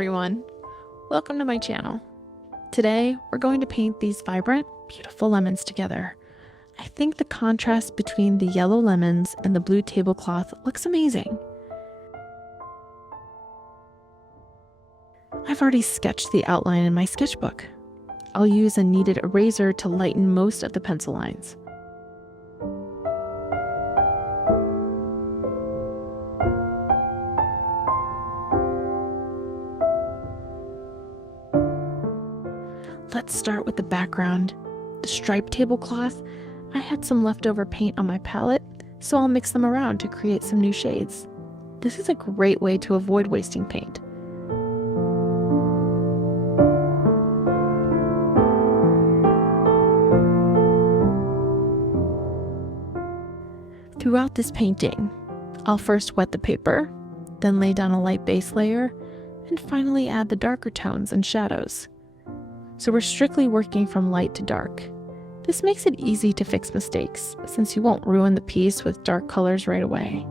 everyone! Welcome to my channel. Today, we're going to paint these vibrant, beautiful lemons together. I think the contrast between the yellow lemons and the blue tablecloth looks amazing. I've already sketched the outline in my sketchbook. I'll use a kneaded eraser to lighten most of the pencil lines. Let's start with the background. The striped tablecloth, I had some leftover paint on my palette, so I'll mix them around to create some new shades. This is a great way to avoid wasting paint. Throughout this painting, I'll first wet the paper, then lay down a light base layer, and finally add the darker tones and shadows. So we're strictly working from light to dark. This makes it easy to fix mistakes, since you won't ruin the piece with dark colors right away.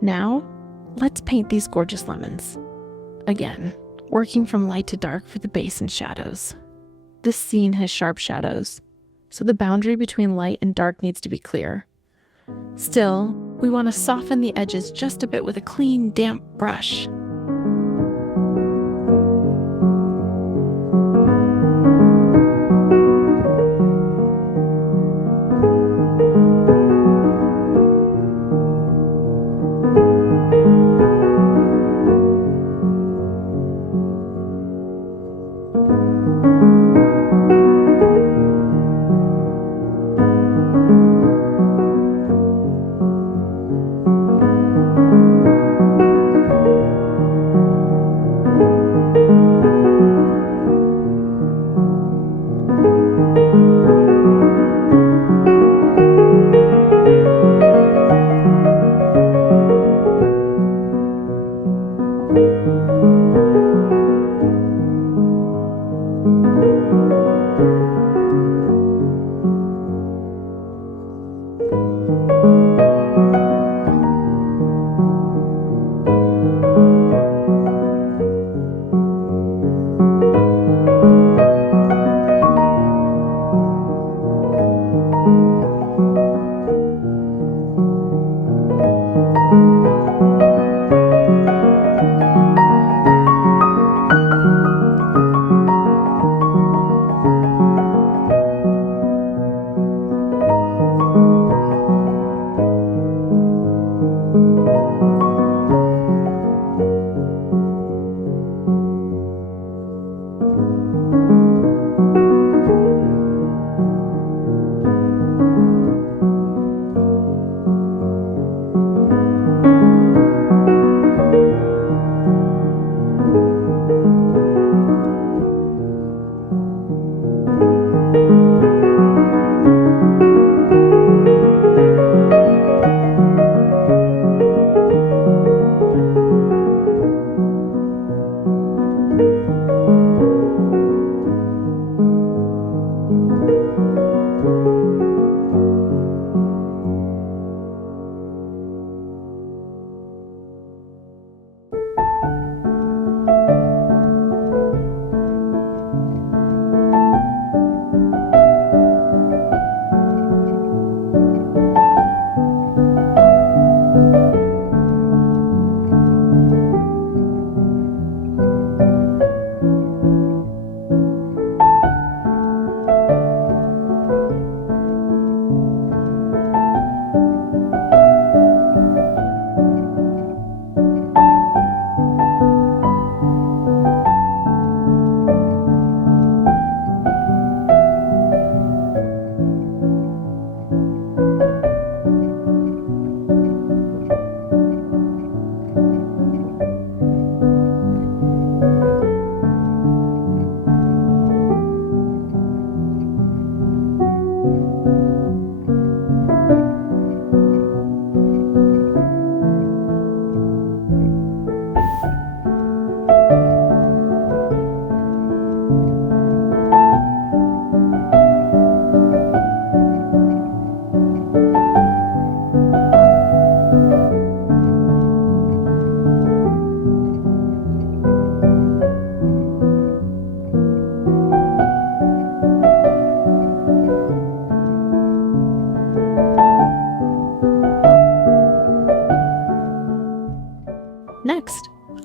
Now, let's paint these gorgeous lemons. Again, working from light to dark for the base and shadows. This scene has sharp shadows, so the boundary between light and dark needs to be clear. Still, we want to soften the edges just a bit with a clean, damp brush.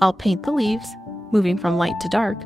I'll paint the leaves, moving from light to dark.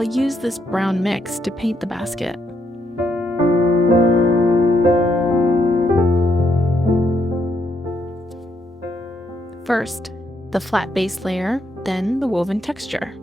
I'll use this brown mix to paint the basket. First, the flat base layer, then the woven texture.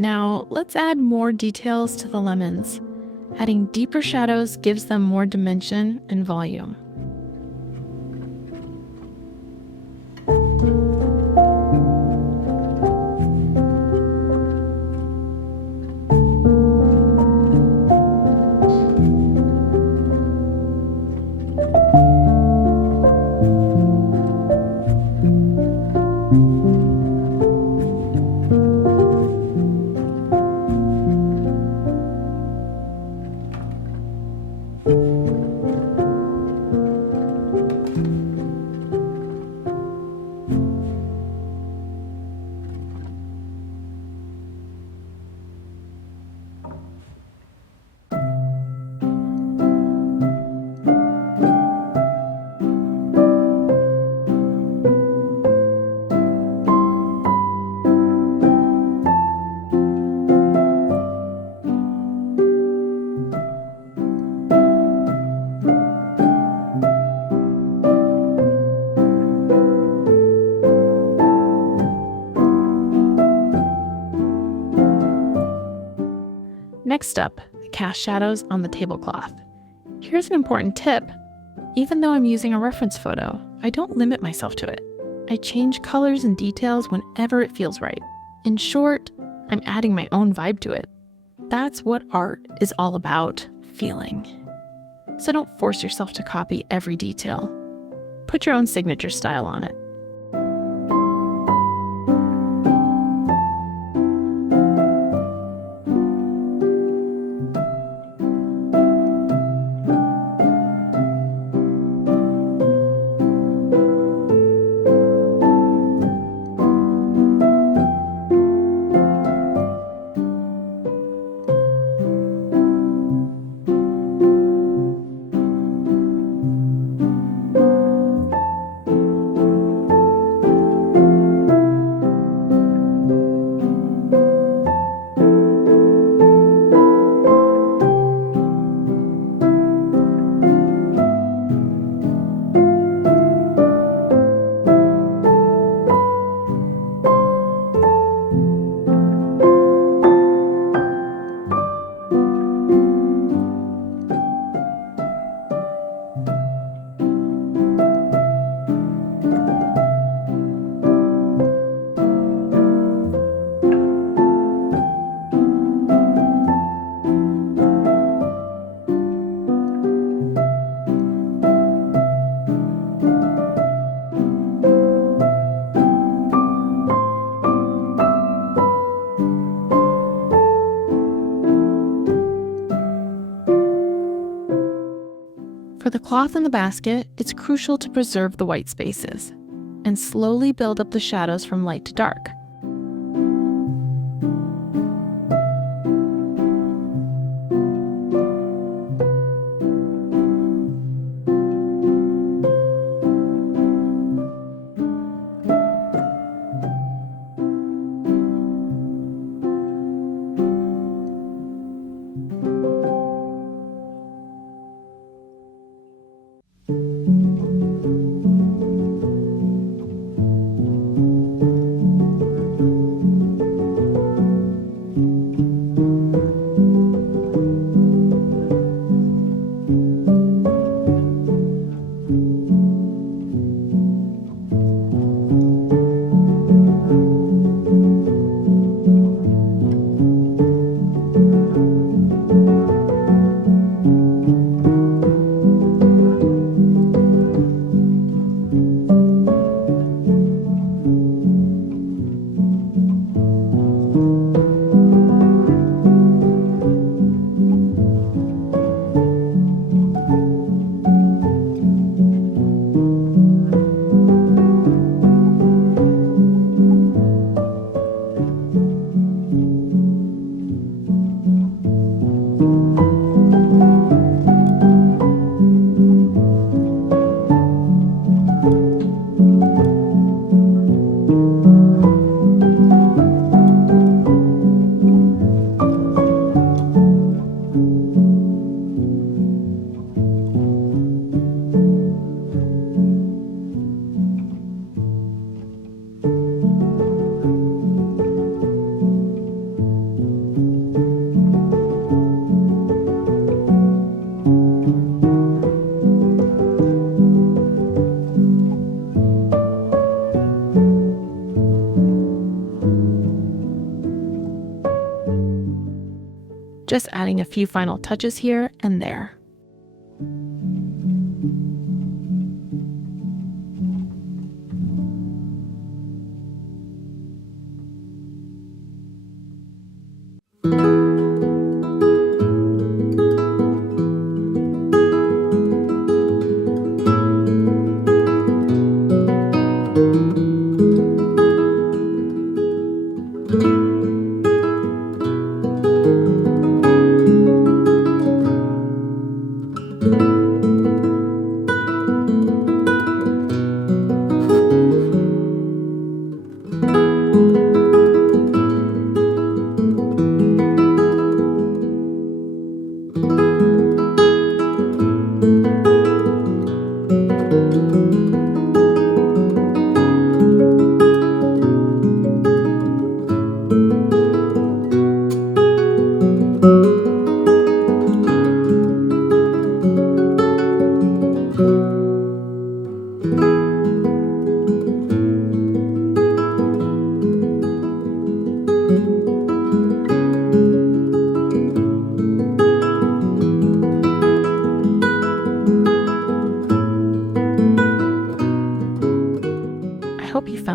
Now, let's add more details to the lemons. Adding deeper shadows gives them more dimension and volume. Next up, the cast shadows on the tablecloth. Here's an important tip. Even though I'm using a reference photo, I don't limit myself to it. I change colors and details whenever it feels right. In short, I'm adding my own vibe to it. That's what art is all about, feeling. So don't force yourself to copy every detail. Put your own signature style on it. For the cloth in the basket, it's crucial to preserve the white spaces and slowly build up the shadows from light to dark. Just adding a few final touches here and there.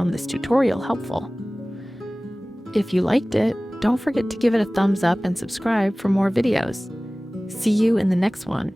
found this tutorial helpful. If you liked it, don't forget to give it a thumbs up and subscribe for more videos. See you in the next one.